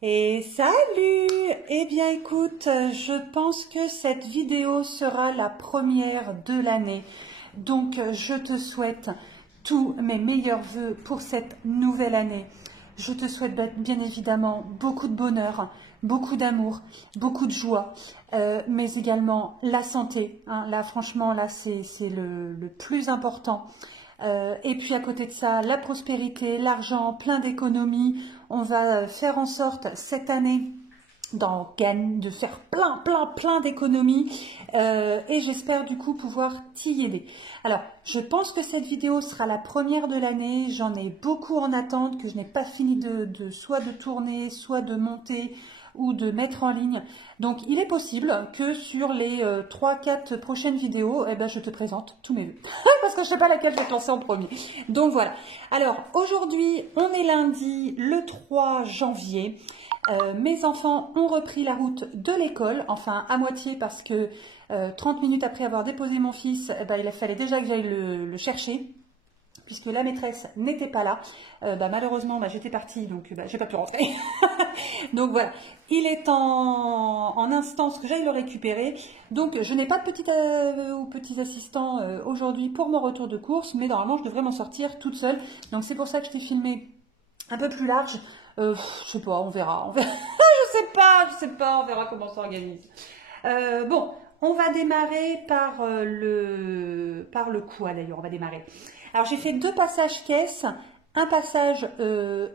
Et salut! Eh bien écoute, je pense que cette vidéo sera la première de l'année. Donc je te souhaite tous mes meilleurs vœux pour cette nouvelle année. Je te souhaite bien évidemment beaucoup de bonheur, beaucoup d'amour, beaucoup de joie, mais également la santé. Hein. Là franchement, là c'est le plus important. Et puis à côté de ça, la prospérité, l'argent, plein d'économies. On va faire en sorte cette année de faire plein d'économies et j'espère du coup pouvoir t'y aider. Alors, je pense que cette vidéo sera la première de l'année. J'en ai beaucoup en attente que je n'ai pas fini soit de tourner, soit de monter ou de mettre en ligne. Donc, il est possible que sur les 3-4 prochaines vidéos, eh ben, je te présente tous mes vœux. Parce que je ne sais pas laquelle je vais te lancer en premier. Donc, voilà. Alors, aujourd'hui, on est lundi, le 3 janvier. Mes enfants ont repris la route de l'école, enfin à moitié parce que 30 minutes après avoir déposé mon fils, il fallait déjà que j'aille le chercher, puisque la maîtresse n'était pas là. Malheureusement, j'étais partie, donc j'ai pas pu rentrer. Donc voilà, il est en instance que j'aille le récupérer. Donc je n'ai pas de petits assistants aujourd'hui pour mon retour de course, mais normalement je devrais m'en sortir toute seule. Donc c'est pour ça que je t'ai filmé un peu plus large. Je sais pas, on verra. je sais pas, on verra comment ça s'organise. Bon, on va démarrer par le quoi d'ailleurs, on va démarrer. Alors j'ai fait 2 passages caisse, un passage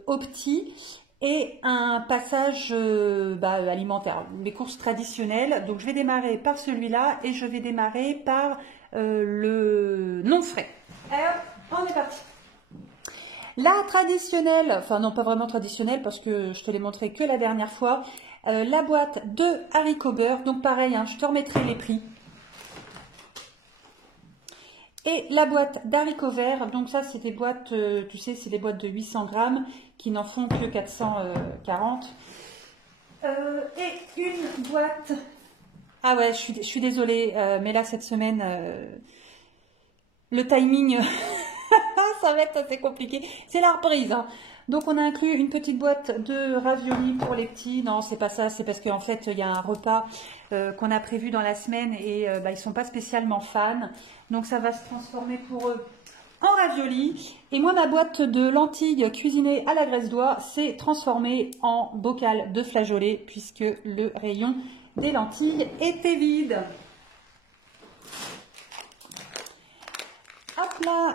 opti et un passage alimentaire, les courses traditionnelles. Donc je vais démarrer par celui-là et je vais démarrer par le non frais. Alors, on est parti. La traditionnelle, enfin non pas vraiment traditionnelle parce que je te l'ai montré que la dernière fois, la boîte de haricots beurre, donc pareil, hein, je te remettrai les prix. Et la boîte d'haricots verts, donc ça c'est des boîtes, tu sais, c'est des boîtes de 800 grammes qui n'en font que 440. Et une boîte, ah ouais, je suis désolée, mais là cette semaine, le timing... ça va être assez compliqué. C'est la reprise. Hein. Donc, on a inclus une petite boîte de raviolis pour les petits. Non, c'est pas ça. C'est parce qu'en fait, il y a un repas qu'on a prévu dans la semaine et ils sont pas spécialement fans. Donc, ça va se transformer pour eux en raviolis. Et moi, ma boîte de lentilles cuisinées à la graisse d'oie s'est transformée en bocal de flageolets puisque le rayon des lentilles était vide. Hop là,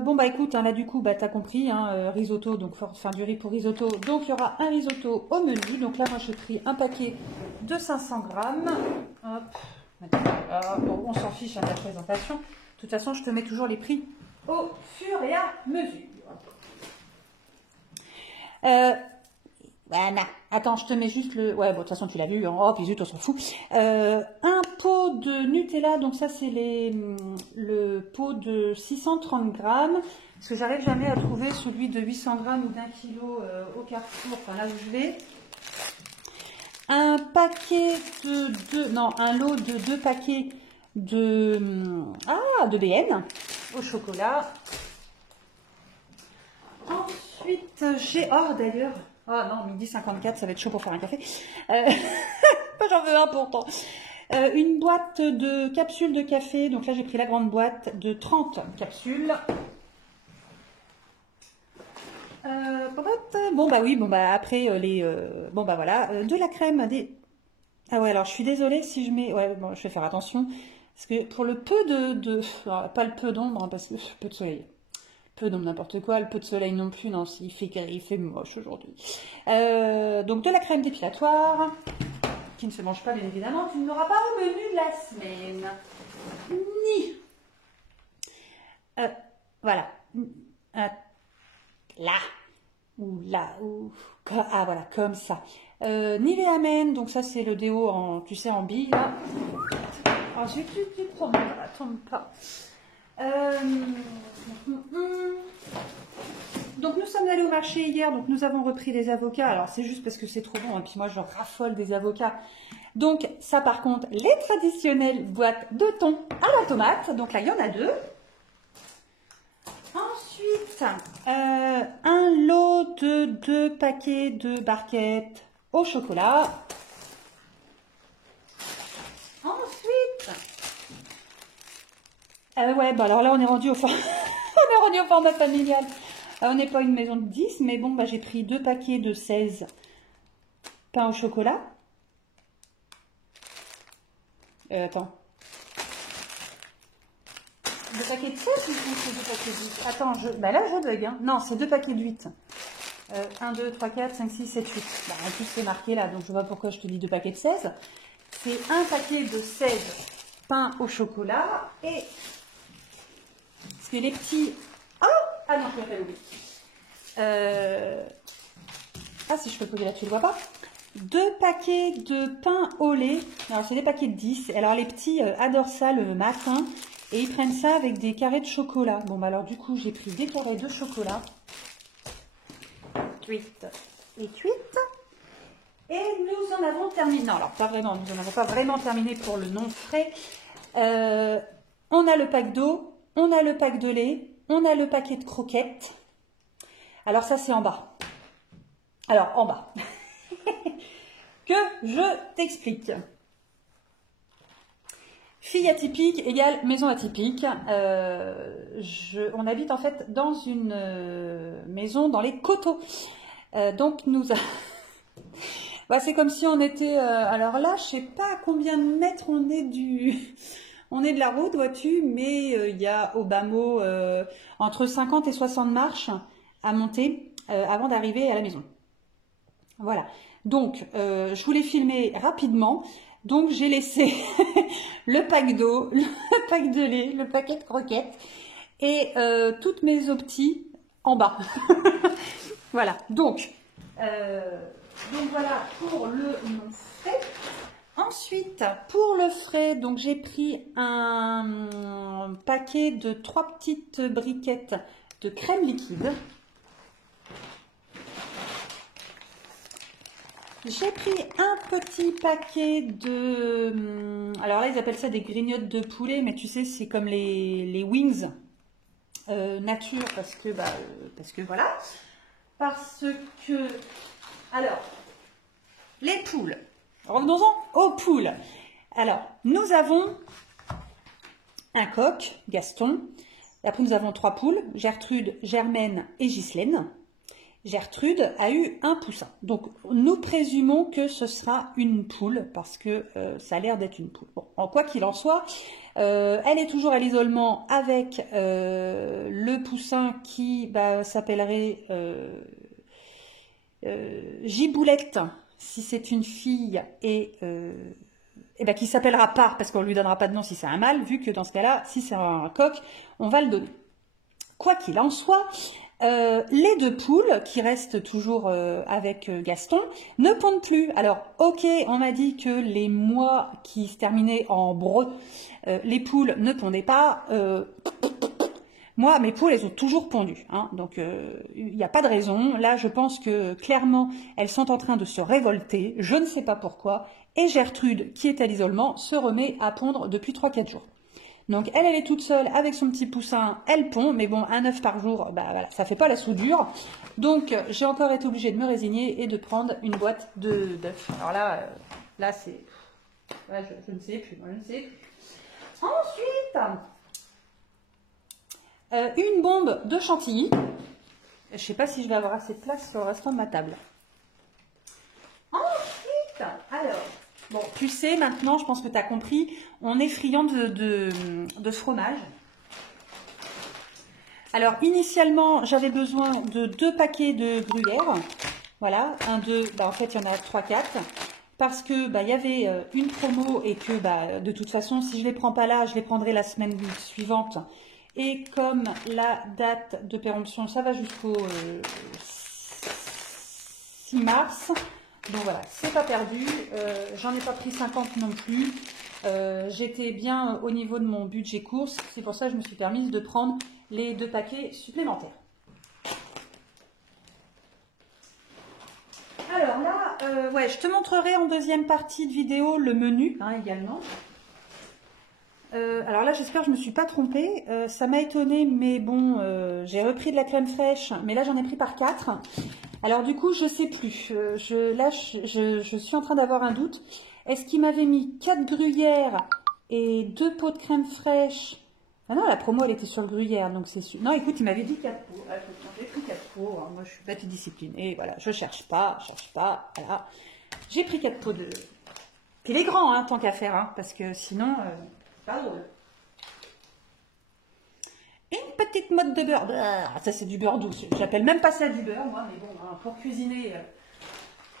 bon écoute, hein, là du coup, t'as compris, hein, risotto, donc enfin du riz pour risotto, donc il y aura un risotto au menu, donc là moi j'ai pris un paquet de 500 grammes, hop, bon, on s'en fiche de la présentation, de toute façon je te mets toujours les prix au fur et à mesure. Voilà. Attends, je te mets juste le... Ouais, bon, de toute façon, tu l'as vu. Oh, puis zut, on s'en fout. Un pot de Nutella. Donc ça, c'est le pot de 630 grammes. Parce que j'arrive jamais à trouver celui de 800 grammes ou d'1 kilo au Carrefour. Enfin, là où je vais. Un paquet un lot de 2 paquets de BN au chocolat. Ensuite, j'ai... Oh, d'ailleurs... Ah non, 12h54, ça va être chaud pour faire un café. J'en veux un pourtant. Une boîte de capsules de café. Donc là, j'ai pris la grande boîte de 30 capsules. Après, voilà. De la crème. Ah ouais, alors je suis désolée si je mets... Ouais, bon, je vais faire attention. Parce que pour le peu alors, pas le peu d'ombre, hein, parce que peu de soleil. Peu d'ombre, n'importe quoi, le peu de soleil non plus, non, il fait moche aujourd'hui. Donc de la crème dépilatoire, qui ne se mange pas bien évidemment, tu n'auras pas au menu de la semaine. Ni. Voilà. Là. Ou là. Ou... Ah voilà, comme ça. Nivea Men, donc ça c'est le déo en, tu sais, en bille. Là. Oh, tu tombe pas, tombe pas. Donc nous sommes allés au marché hier, donc nous avons repris les avocats. Alors c'est juste parce que c'est trop bon, et puis moi je raffole des avocats. Donc ça par contre, les traditionnelles boîtes de thon à la tomate. Donc là il y en a 2. Ensuite, un lot de 2 paquets de barquettes au chocolat. Ensuite, ouais, bah alors là on est rendu au format, on est rendu au format familial. On n'est pas une maison de 10, mais bon, bah, j'ai pris 2 paquets de 16 pain au chocolat. Attends. 2 paquets de 16 ou c'est 2 paquets de 8? Attends, bah là je bug, hein. Non, c'est 2 paquets de 8. 1, 2, 3, 4, 5, 6, 7, 8. Bah, en plus c'est marqué là, donc je vois pourquoi je te dis 2 paquets de 16. C'est un paquet de 16 pain au chocolat et... Parce que les petits... Oh, ah non, je l'ai oublié. Ah, si je peux le poser là, tu le vois pas. 2 paquets de pain au lait. Alors, c'est des paquets de 10. Alors, les petits adorent ça le matin. Et ils prennent ça avec des carrés de chocolat. Bon, bah alors, du coup, j'ai pris des carrés de chocolat. 8 et 8. Et nous en avons terminé. Non, alors, pas vraiment. Nous n'en avons pas vraiment terminé pour le non frais. On a le pack d'eau. On a le pack de lait. On a le paquet de croquettes. Alors, ça, c'est en bas. Alors, en bas. Que je t'explique. Fille atypique égale maison atypique. On habite en fait dans une maison dans les coteaux. Donc nous... bah, c'est comme si on était... alors là, je sais pas à combien de mètres on est du... On est de la route, vois-tu, mais il y a au bas mot entre 50 et 60 marches à monter avant d'arriver à la maison. Voilà. Donc, je voulais filmer rapidement. Donc, j'ai laissé le pack d'eau, le pack de lait, le paquet de croquettes et toutes mes optis en bas. Voilà. Donc voilà pour le non frais. Ensuite, pour le frais, donc j'ai pris un paquet de 3 petites briquettes de crème liquide. J'ai pris un petit paquet de... Alors là, ils appellent ça des grignottes de poulet, mais tu sais, c'est comme les wings nature, parce que voilà. Parce que... Alors, les poules. Revenons-en aux poules. Alors, nous avons un coq, Gaston. Et après, nous avons 3 poules, Gertrude, Germaine et Ghislaine. Gertrude a eu un poussin. Donc, nous présumons que ce sera une poule parce que ça a l'air d'être une poule. Bon, en quoi qu'il en soit, elle est toujours à l'isolement avec le poussin qui s'appellerait Giboulette si c'est une fille et qui s'appellera pas parce qu'on lui donnera pas de nom si c'est un mâle, vu que dans ce cas-là, si c'est un coq, on va le donner. Quoi qu'il en soit, les 2 poules qui restent toujours avec Gaston ne pondent plus. Alors, ok, on m'a dit que les mois qui se terminaient en breu, les poules ne pondaient pas. Moi, mes poules, elles ont toujours pondu. Hein, donc, il n'y a pas de raison. Là, je pense que clairement, elles sont en train de se révolter. Je ne sais pas pourquoi. Et Gertrude, qui est à l'isolement, se remet à pondre depuis 3-4 jours. Donc, elle est toute seule avec son petit poussin, elle pond, mais bon, un œuf par jour, bah voilà, ça fait pas la soudure. Donc, j'ai encore été obligée de me résigner et de prendre une boîte d'œufs. Alors là, c'est... Ouais, je ne sais plus, je ne sais plus. Ensuite, une bombe de chantilly. Je ne sais pas si je vais avoir assez de place sur le restant de ma table. Ensuite, alors... Bon, tu sais, maintenant, je pense que tu as compris, on est friand de fromage. Alors, initialement, j'avais besoin de 2 paquets de gruyère. Voilà, 1, 2, en fait, il y en a 3, 4. Parce que il y avait une promo et que de toute façon, si je ne les prends pas là, je les prendrai la semaine suivante. Et comme la date de péremption, ça va jusqu'au 6 mars. Donc voilà, c'est pas perdu, j'en ai pas pris 50 non plus, j'étais bien au niveau de mon budget course, c'est pour ça que je me suis permise de prendre les 2 paquets supplémentaires. Alors là, ouais, je te montrerai en deuxième partie de vidéo le menu également. Alors là, j'espère que je ne me suis pas trompée, ça m'a étonnée, mais bon, j'ai repris de la crème fraîche, mais là j'en ai pris par 4. Alors du coup, je sais plus. Là, je suis en train d'avoir un doute. Est-ce qu'il m'avait mis 4 gruyères et 2 pots de crème fraîche? Ah non, la promo, elle était sur le gruyère, donc c'est sûr. Non, écoute, il m'avait dit 4 pots. Ah, j'ai pris 4 pots. Hein. Moi, je suis bête et disciplinée. Voilà, je cherche pas. Voilà. J'ai pris 4 pots de... Puis les grands, hein, tant qu'à faire, hein, parce que sinon, c'est pas drôle. Une petite mode de beurre. Ça, c'est du beurre doux. J'appelle même pas ça du beurre, moi, mais bon, hein, pour cuisiner,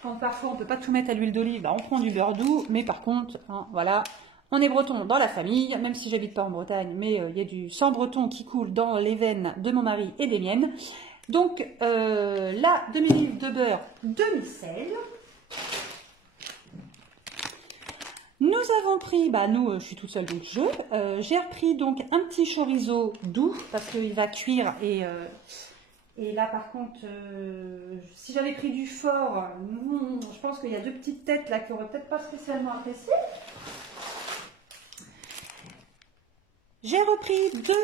quand parfois on peut pas tout mettre à l'huile d'olive, bah, on prend du beurre doux. Mais par contre, hein, voilà, on est breton dans la famille, même si j'habite pas en Bretagne, mais il y a du sang breton qui coule dans les veines de mon mari et des miennes. Donc, la demi-livre de beurre demi-sel. Nous avons pris, bah nous, je suis toute seule donc j'ai repris donc un petit chorizo doux parce qu'il va cuire et là par contre, si j'avais pris du fort, je pense qu'il y a 2 petites têtes là qui n'auraient peut-être pas spécialement apprécié. J'ai repris 2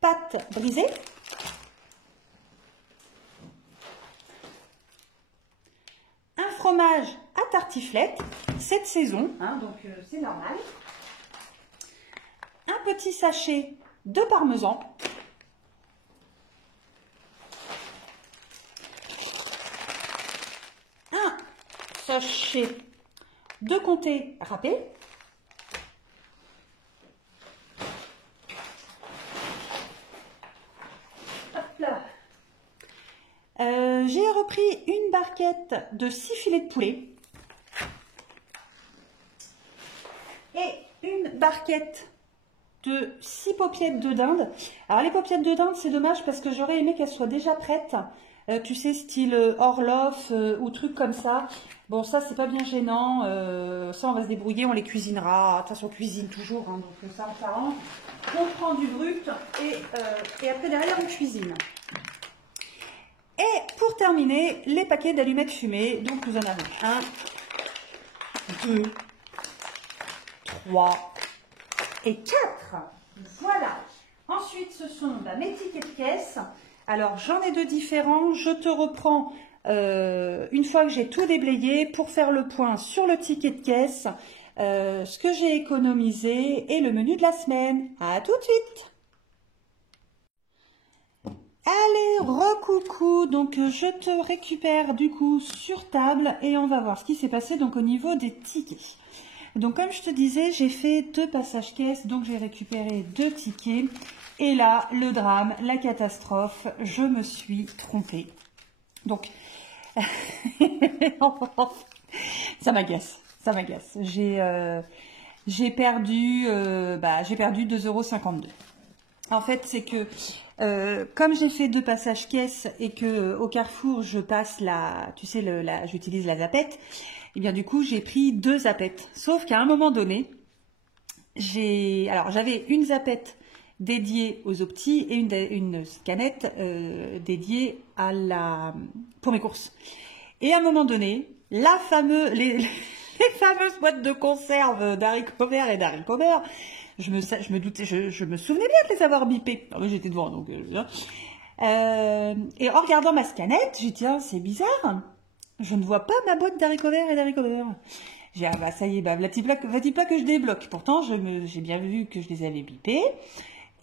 pâtes brisées. Un fromage à tartiflette, cette saison, hein, donc c'est normal. Un petit sachet de parmesan. Un sachet de comté râpé. Hop là. J'ai repris une barquette de 6 filets de poulet et une barquette de 6 paupiettes de dinde. Alors les paupiettes de dinde, c'est dommage parce que j'aurais aimé qu'elles soient déjà prêtes. Tu sais, style Orloff ou truc comme ça. Bon, ça, c'est pas bien gênant. Ça, on va se débrouiller, on les cuisinera. De toute façon, on cuisine toujours, hein, donc ça, on s'arrange. On prend du brut et après, derrière, on cuisine. Et pour terminer, les paquets d'allumettes fumées. Donc, nous en avons 1, 2, 3 et 4. Voilà. Ensuite, ce sont mes tickets de caisse. Alors, j'en ai 2 différents. Je te reprends une fois que j'ai tout déblayé pour faire le point sur le ticket de caisse, ce que j'ai économisé et le menu de la semaine. À tout de suite. Allez, recoucou, donc je te récupère du coup sur table et on va voir ce qui s'est passé donc au niveau des tickets. Donc comme je te disais, j'ai fait 2 passages caisse, donc j'ai récupéré 2 tickets. Et là, le drame, la catastrophe, je me suis trompée. Donc, ça m'agace, ça m'agace. J'ai perdu 2,52 €. En fait, c'est que comme j'ai fait 2 passages caisse et que au Carrefour je passe j'utilise la zapette, et bien du coup j'ai pris 2 zapettes. Sauf qu'à un moment donné, j'avais une zapette dédiée aux optis et une scanette dédiée pour mes courses. Et à un moment donné, les fameuses boîtes de conserve d'haricots verts et d'haricots beurre, je me souvenais bien de les avoir bipées. Ah oui, j'étais devant, donc. Et en regardant ma scanette, j'ai dit tiens, c'est bizarre. Je ne vois pas ma boîte d'haricots verts et d'haricots beurre. J'ai dit, ah bah ça y est, bah, va-t-il pas que je débloque. Pourtant, j'ai bien vu que je les avais bipées.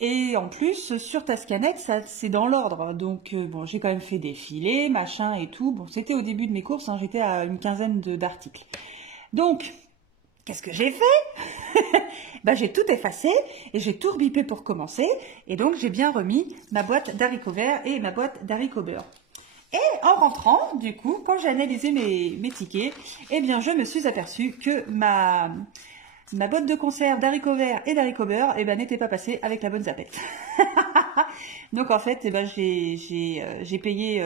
Et en plus, sur ta scanette, ça c'est dans l'ordre. Donc, bon, j'ai quand même fait défiler, machin et tout. Bon, c'était au début de mes courses, hein, j'étais à une quinzaine d'articles. Donc, qu'est-ce que j'ai fait? Bah, j'ai tout effacé et j'ai tout rebipé pour commencer. Et donc, j'ai bien remis ma boîte d'haricots verts et ma boîte d'haricots beurre. Et en rentrant, du coup, quand j'ai analysé mes tickets, eh bien, je me suis aperçue que ma boîte de conserve d'haricots verts et d'haricots beurre, eh ben, n'était pas passée avec la bonne zapette. Donc, en fait, eh ben, j'ai payé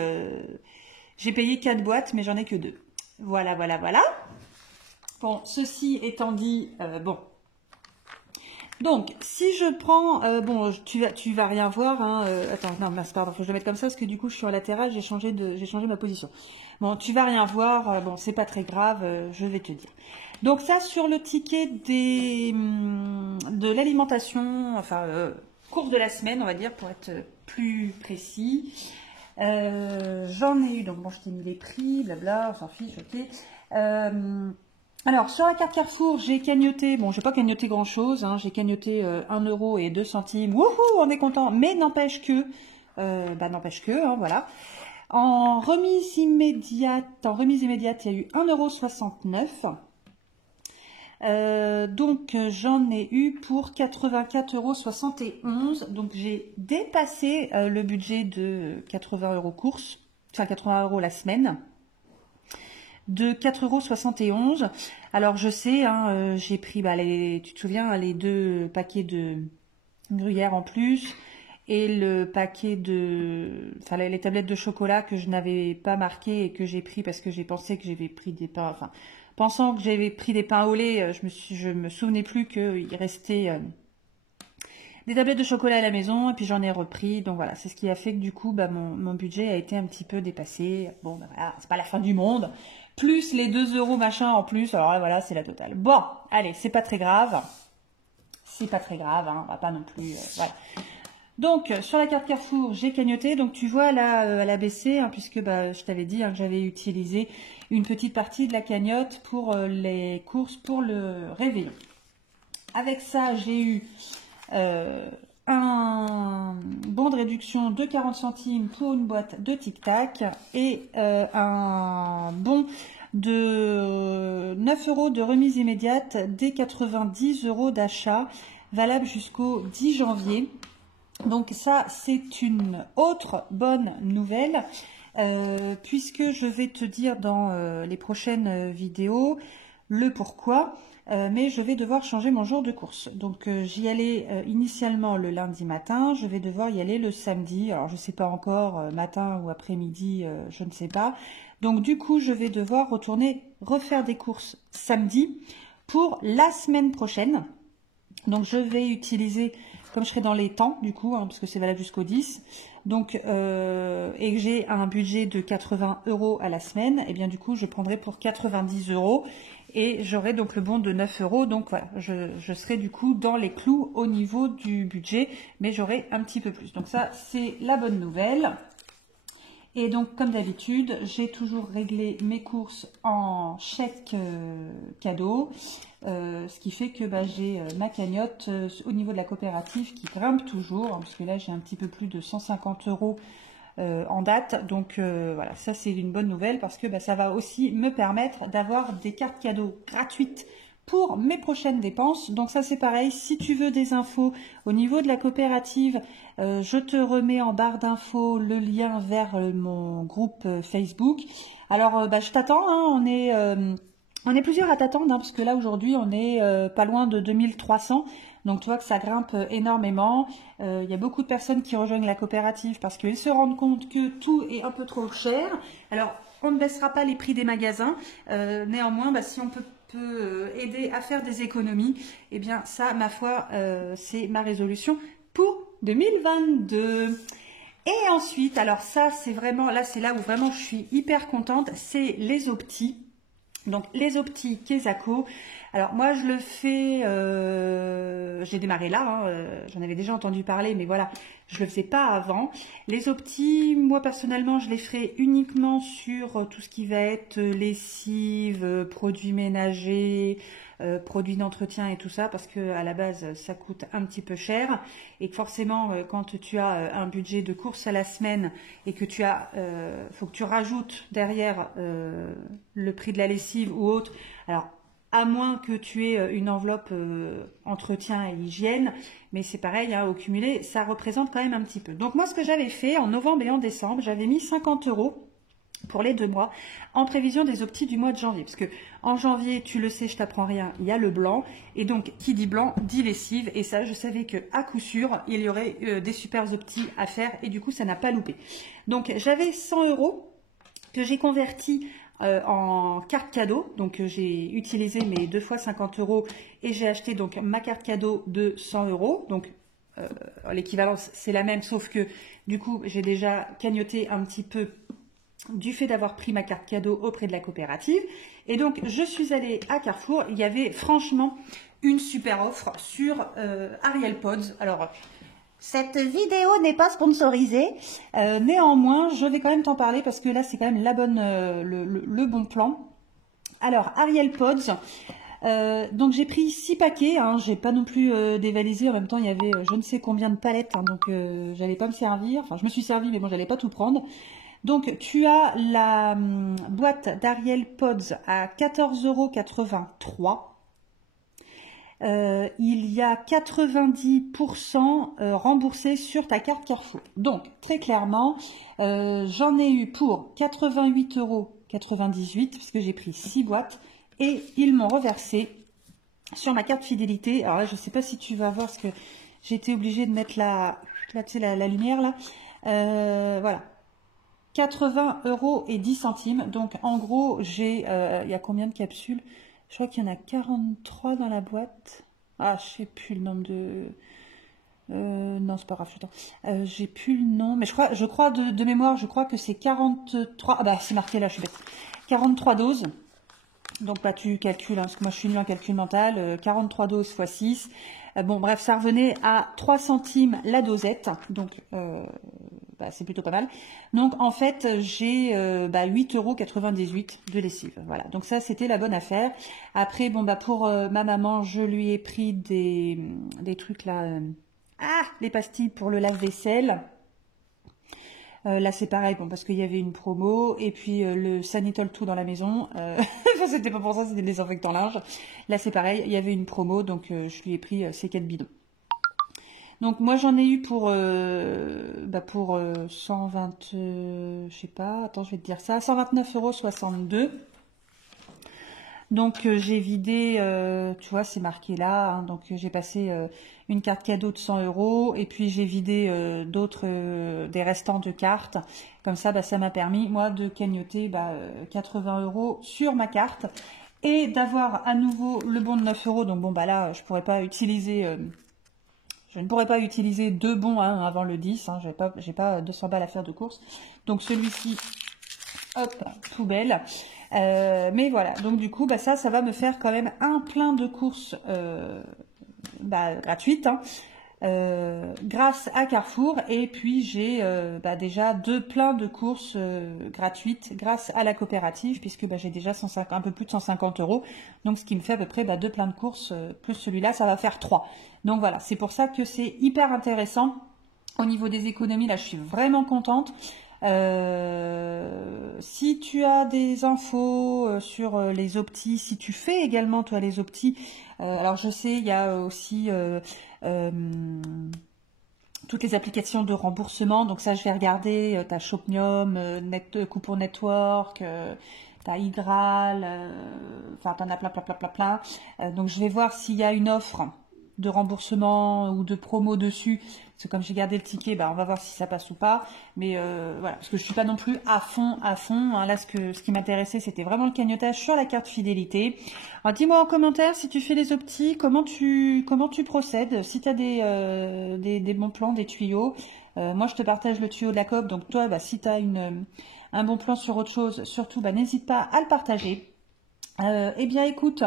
4 boîtes, mais j'en ai que 2. Voilà. Bon, ceci étant dit, bon. Donc, si je prends, bon, tu vas rien voir, hein, attends, non, mince, pardon, faut que je le mette comme ça, parce que du coup, je suis en latéral, j'ai changé ma position. Bon, tu vas rien voir, bon, c'est pas très grave, je vais te dire. Donc ça, sur le ticket de l'alimentation, enfin, course de la semaine, on va dire, pour être plus précis, J'en ai eu, donc bon, je t'ai mis les prix, blabla, on s'en fiche, ok. Alors, sur la carte Carrefour, j'ai cagnoté, bon, j'ai pas cagnoté grand chose, hein, j'ai cagnoté 1 euro et 2 centimes, wouhou, on est content, mais n'empêche que, hein, voilà. En remise immédiate, il y a eu 1,69 €. Donc j'en ai eu pour 84,71 €. Donc j'ai dépassé le budget de 80 € course, enfin 80 € la semaine, de 4,71 €. Alors je sais, hein, j'ai pris, tu te souviens, les 2 paquets de gruyère en plus et le paquet enfin les tablettes de chocolat que je n'avais pas marqué et que j'ai pris parce que j'ai pensé que j'avais pris des pains, enfin pensant que j'avais pris des pains au lait, je me souvenais plus qu'il restait des tablettes de chocolat à la maison et puis j'en ai repris. Donc voilà, c'est ce qui a fait que du coup mon budget a été un petit peu dépassé. Bon voilà, c'est pas la fin du monde. Plus les 2 € machin en plus, alors là voilà, c'est la totale. Bon, allez, c'est pas très grave. C'est pas très grave, hein, on va pas non plus, voilà. Donc, sur la carte Carrefour, j'ai cagnoté. Donc, tu vois, là, elle a baissé, hein, puisque je t'avais dit, hein, que j'avais utilisé une petite partie de la cagnotte pour les courses pour le réveillon. Avec ça, j'ai eu un bon de réduction de 40 centimes pour une boîte de Tic Tac et un bon de 9 € de remise immédiate des 90 € d'achat valable jusqu'au 10 janvier. Donc ça, c'est une autre bonne nouvelle, puisque je vais te dire dans les prochaines vidéos le pourquoi, mais je vais devoir changer mon jour de course. Donc j'y allais initialement le lundi matin, je vais devoir y aller le samedi, alors je ne sais pas encore, matin ou après-midi, je ne sais pas. Donc du coup, je vais devoir retourner refaire des courses samedi pour la semaine prochaine. Donc je vais utiliser, comme je serai dans les temps du coup, hein, parce que c'est valable jusqu'au 10, donc, et que j'ai un budget de 80 € à la semaine, et bien du coup je prendrai pour 90 € et j'aurai donc le bon de 9 €. Donc voilà, je serai du coup dans les clous au niveau du budget, mais j'aurai un petit peu plus. Donc ça, c'est la bonne nouvelle. Et donc, comme d'habitude, j'ai toujours réglé mes courses en chèque cadeau, ce qui fait que j'ai ma cagnotte au niveau de la coopérative qui grimpe toujours, hein, parce que là, j'ai un petit peu plus de 150 € en date. Donc, voilà, ça, c'est une bonne nouvelle parce que ça va aussi me permettre d'avoir des cartes cadeaux gratuites pour mes prochaines dépenses. Donc ça c'est pareil, si tu veux des infos au niveau de la coopérative, je te remets en barre d'infos le lien vers mon groupe Facebook. Alors je t'attends, hein, on est plusieurs à t'attendre, hein, parce que là aujourd'hui on est pas loin de 2300, donc tu vois que ça grimpe énormément. Il y a beaucoup de personnes qui rejoignent la coopérative parce qu'ils se rendent compte que tout est un peu trop cher. Alors on ne baissera pas les prix des magasins, néanmoins si on peut aider à faire des économies, et bien ça, ma foi, c'est ma résolution pour 2022. Et ensuite, alors ça, c'est vraiment, là, c'est là où vraiment je suis hyper contente, c'est les optis. Donc les optis Kesako. Alors moi je le fais, j'ai démarré là, hein, j'en avais déjà entendu parler, mais voilà, je le faisais pas avant. Les optis, moi personnellement, je les ferai uniquement sur tout ce qui va être lessive, produits ménagers, produits d'entretien et tout ça, parce que à la base ça coûte un petit peu cher et que forcément quand tu as un budget de course à la semaine et que tu as, faut que tu rajoutes derrière le prix de la lessive ou autre. Alors à moins que tu aies une enveloppe entretien et hygiène, mais c'est pareil, hein, au cumulé, ça représente quand même un petit peu. Donc moi, ce que j'avais fait en novembre et en décembre, j'avais mis 50 € pour les 2 mois, en prévision des optis du mois de janvier. Parce que en janvier, tu le sais, je t'apprends rien, il y a le blanc, et donc qui dit blanc, dit lessive, et ça, je savais que à coup sûr, il y aurait des super optis à faire, et du coup, ça n'a pas loupé. Donc j'avais 100 € que j'ai converti en carte cadeau, donc j'ai utilisé mes 2 fois 50 € et j'ai acheté donc ma carte cadeau de 100 €. Donc l'équivalence c'est la même, sauf que du coup j'ai déjà cagnoté un petit peu du fait d'avoir pris ma carte cadeau auprès de la coopérative. Et donc je suis allée à Carrefour, il y avait franchement une super offre sur Ariel Pods. Alors Cette vidéo n'est pas sponsorisée, néanmoins je vais quand même t'en parler parce que là c'est quand même la bonne, le bon plan. Alors Ariel Pods, donc j'ai pris 6 paquets, hein, j'ai pas non plus dévalisé, en même temps il y avait je ne sais combien de palettes, hein, donc j'allais pas me servir, enfin je me suis servi mais bon j'allais pas tout prendre. Donc tu as la boîte d'Ariel Pods à 14,83 €. Il y a 90% remboursé sur ta carte Carrefour. Donc très clairement, j'en ai eu pour 88,98 € puisque j'ai pris 6 boîtes et ils m'ont reversé sur ma carte fidélité. Alors là, je ne sais pas si tu vas voir parce que j'ai été obligée de mettre la lumière là. Voilà. 80,10 €. Donc en gros, j'ai, il y a combien de capsules? Je crois qu'il y en a 43 dans la boîte. Ah, je sais plus le nombre de... non, c'est pas grave, j'ai plus le nom. Mais je crois de mémoire, je crois que c'est 43... Ah bah, c'est marqué là, je suis bête. 43 doses. Donc bah, tu calcules, hein, parce que moi je suis nulle en calcul mental. 43 doses x 6. Bon, bref, ça revenait à 3 centimes la dosette. Donc... bah, c'est plutôt pas mal. Donc en fait j'ai 8,98 € de lessive. Voilà, donc ça c'était la bonne affaire. Après bon bah pour ma maman je lui ai pris des trucs là, les pastilles pour le lave-vaisselle. Là c'est pareil, bon parce qu'il y avait une promo et puis le Sanitol tout dans la maison. Enfin, c'était pas pour ça, c'était le désinfectant linge. Là c'est pareil, il y avait une promo donc je lui ai pris ces 4 bidons. Donc moi j'en ai eu pour 120, je sais pas, attends je vais te dire ça, 129,62 €. Donc j'ai vidé, tu vois c'est marqué là, hein, donc j'ai passé une carte cadeau de 100 € et puis j'ai vidé des restants de cartes. Comme ça, ça m'a permis moi de cagnoter 80 € sur ma carte et d'avoir à nouveau le bon de 9 €. Donc bon là je pourrais pas utiliser... je ne pourrais pas utiliser 2 bons avant le 10, hein, j'ai pas 200 balles à faire de course. Donc celui-ci, hop, poubelle. Mais voilà, donc du coup, ça va me faire quand même un plein de courses gratuites, hein, grâce à Carrefour. Et puis j'ai déjà 2 pleins de courses gratuites grâce à la coopérative, puisque j'ai déjà un peu plus de 150 €. Donc ce qui me fait à peu près 2 pleins de courses, plus celui-là, ça va faire 3. Donc voilà, c'est pour ça que c'est hyper intéressant. Au niveau des économies, là je suis vraiment contente. Si tu as des infos sur les optis, si tu fais également toi les optis, alors je sais il y a aussi toutes les applications de remboursement, donc ça je vais regarder, t'as Shopnium, Coupon Network, t'as Igral, enfin t'en as plein. Donc je vais voir s'il y a une offre de remboursement ou de promo dessus, parce que comme j'ai gardé le ticket, on va voir si ça passe ou pas. Mais voilà, parce que je suis pas non plus à fond, hein. Là ce qui m'intéressait c'était vraiment le cagnotage sur la carte fidélité. Alors dis-moi en commentaire si tu fais les optis, comment tu procèdes, si tu as des bons plans, des tuyaux. Moi je te partage le tuyau de la COP, donc toi si tu as un bon plan sur autre chose, surtout n'hésite pas à le partager. Eh bien écoute,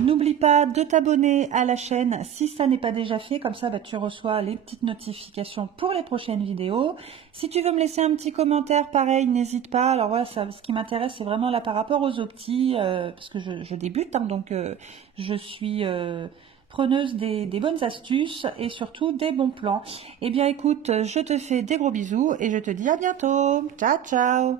n'oublie pas de t'abonner à la chaîne si ça n'est pas déjà fait, comme ça tu reçois les petites notifications pour les prochaines vidéos. Si tu veux me laisser un petit commentaire, pareil, n'hésite pas. Alors voilà, ce qui m'intéresse c'est vraiment là par rapport aux optis, parce que je débute, hein, donc je suis preneuse des bonnes astuces et surtout des bons plans. Eh bien écoute, je te fais des gros bisous et je te dis à bientôt. Ciao ciao.